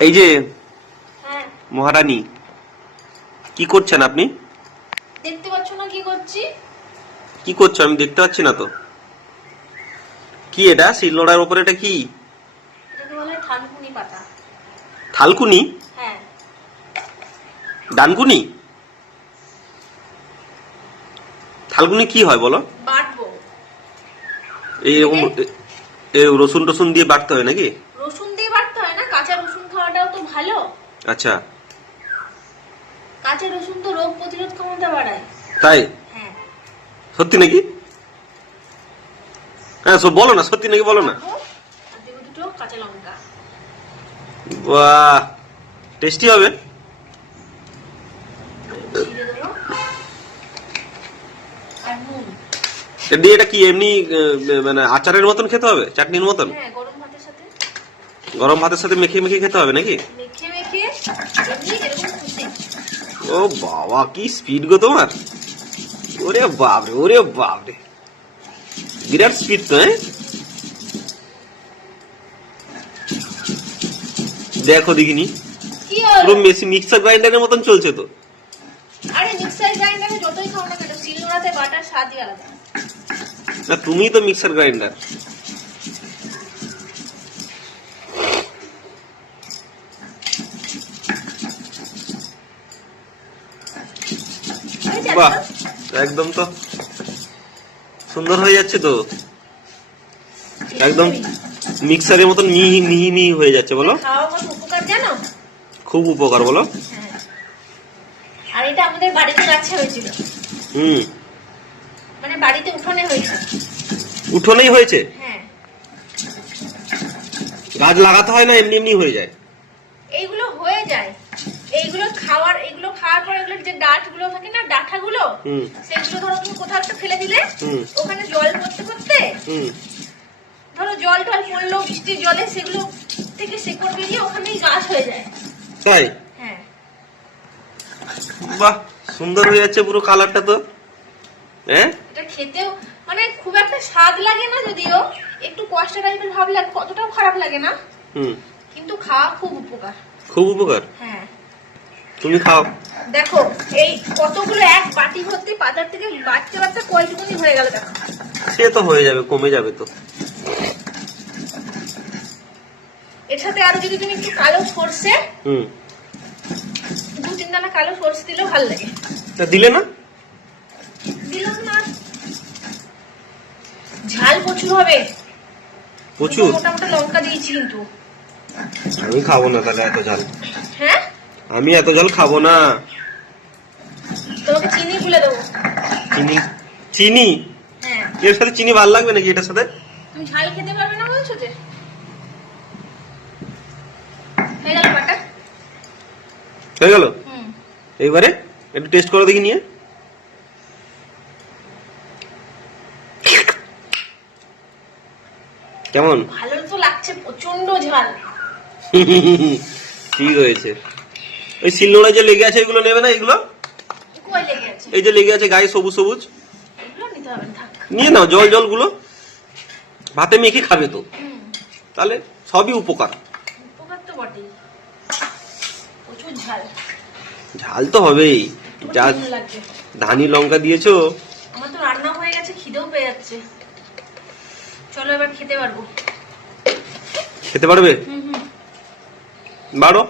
এই যে হ্যাঁ। মহারানী কি করছেন আপনি? দেখতে পাচ্ছ না কি করছি? কি করছ? আমি দেখতে পাচ্ছি না তো। কি এটা? শিলনোড়ার ওপরে এটা কি? থানকুনি পাতা। থালকুনি হ্যাঁ। ডানকুনি? থালকুনি কি হয় বলো? বাটবো। এই এরকম এ- এ রসুন টসুন দিয়ে বাটতে হয় নাকি রসুন দিয়ে বাটতে হয় না কাঁচা রসুন খাওয়াটাও তো ভালো? আচ্ছা। কাঁচা রসুন তো রোগ প্রতিরোধ ক্ষমতা বাড়ায়। তাই? হ্যাঁ। সত্যি নাকি? হ্যাঁ সব বলো না সত্যি নাকি বলো না? দুটো কাঁচা লঙ্কা। বাহ টেস্টি হবে। এটা দিয়ে এটা কি এমনি মানে আচারের মতন খেতে হবে? চাটনির মতন? হ্যাঁ গরম ভাতের সাথে মেখে মেখে খেতে হবে নাকি? মেখে মেখে ও বাবা কি স্পিড গো তোমার। ওরে বাপরে ওরে বাপরে। বিরাট স্পিড তো হ্যাঁ? দেখো দেখিনি। পুরো মেশিন মিক্সার গ্রাইন্ডারের মতন চলছে তো। আরে মিক্সার গ্রাইন্ডারে যতই খাও না কেন শিলনোড়াতে বাটার স্বাদই আলাদা। না তুমি তো মিক্সার গ্রাইন্ডার বাহ একদম? তো। সুন্দর হয়ে যাচ্ছে তো। একদম মিক্সারের মতন মিহি মিহি মিহি হয়ে যাচ্ছে বলো। খুব উপকার বলো। হ্যাঁ। আর এটা আমাদের বাড়িতে গাছে হয়েছিল। হুম। মানে বাড়িতে উঠোনে হয়েছে। উঠোনেই হয়েছে? হ্যাঁ। গাছ লাগাতে হয় না এমনি এমনি হয়ে যায়? এইগুলো হয়ে যায়। এইগুলো খাওয়ার এগুলো খাওয়ার পর এগুলো যে ডাঁটগুলো থাকে না ডাঁটাগুলো হুম। সেগুলো ধরো তুমি কোথাও একটা ফেলে দিলে ওখানে জল পড়তে পড়তে ধরো জল টল পড়ল বৃষ্টির জলে সেগুলো থেকে শেকড় বেরিয়ে ওখানেই গাছ হয়ে যায়। তাই? হ্যাঁ। বাহ সুন্দর হয়ে যাচ্ছে পুরো কালারটা তো। হ্যাঁ এটা খেতেও মানে খুব একটা স্বাদ লাগে না যদিও একটু কষ্ট টাইপের ভাব লাগে কতটাও খারাপ লাগে না। হুম। কিন্তু খাওয়া খুব উপকার। খুব উপকার? হ্যাঁ। তুমি খাও। দেখো এই কতগুলো এক বাটি ভর্তি পাতার থেকে বাচ্চা বাচ্চা কয়টুকুনি হয়ে গেল দেখো। সে তো হয়ে যাবে কমে যাবে তো। এর সাথে আরও যদি তুমি একটু কালো সর্ষে হুম। দু তিন দানা কালো সর্ষে দিলেও ভালো লাগে। তা দিলে না? দিলাম না। ঝাল প্রচুর হবে। প্রচুর? দুটো মোটা মোটা লঙ্কা দিয়েছি কিন্তু আমি খাব না তাহলে এত ঝাল। হ্যাঁ? আমি এত জল খাব না। তোমাকে চিনি গুলে দেবো। চিনি? চিনি? হ্যাঁ। এর সাথে চিনি ভালো লাগবে নাকি এটার সাথে? তুমি ঝাল খেতে পারবে না বলছো যে? হয়ে গেল বাটা হয়ে গেল? হুম। এইবারে একটু টেস্ট করে দেখি নিয়ে। কেমন? ভালো তো লাগছে প্রচণ্ড ঝাল। ঠিক হয়েছে। ওই শিলনোড়া যে লেগে আছে এগুলো নেবে না এগুলো? এই যে লেগে আছে গায়ে সবুজ সবুজ। নিয়ে নাও জল জলগুলো ভাতে মেখে খাবে তো। তাহলে সবই উপকার। ঝাল। তো হবেই। যা ধানি লঙ্কা দিয়েছ? আমার তো রান্না হয়ে গেছে খিদেও পেয়ে যাচ্ছে। চলো এবার খেতে পারব। খেতে পারবে? হুম হুম। বাড়ো।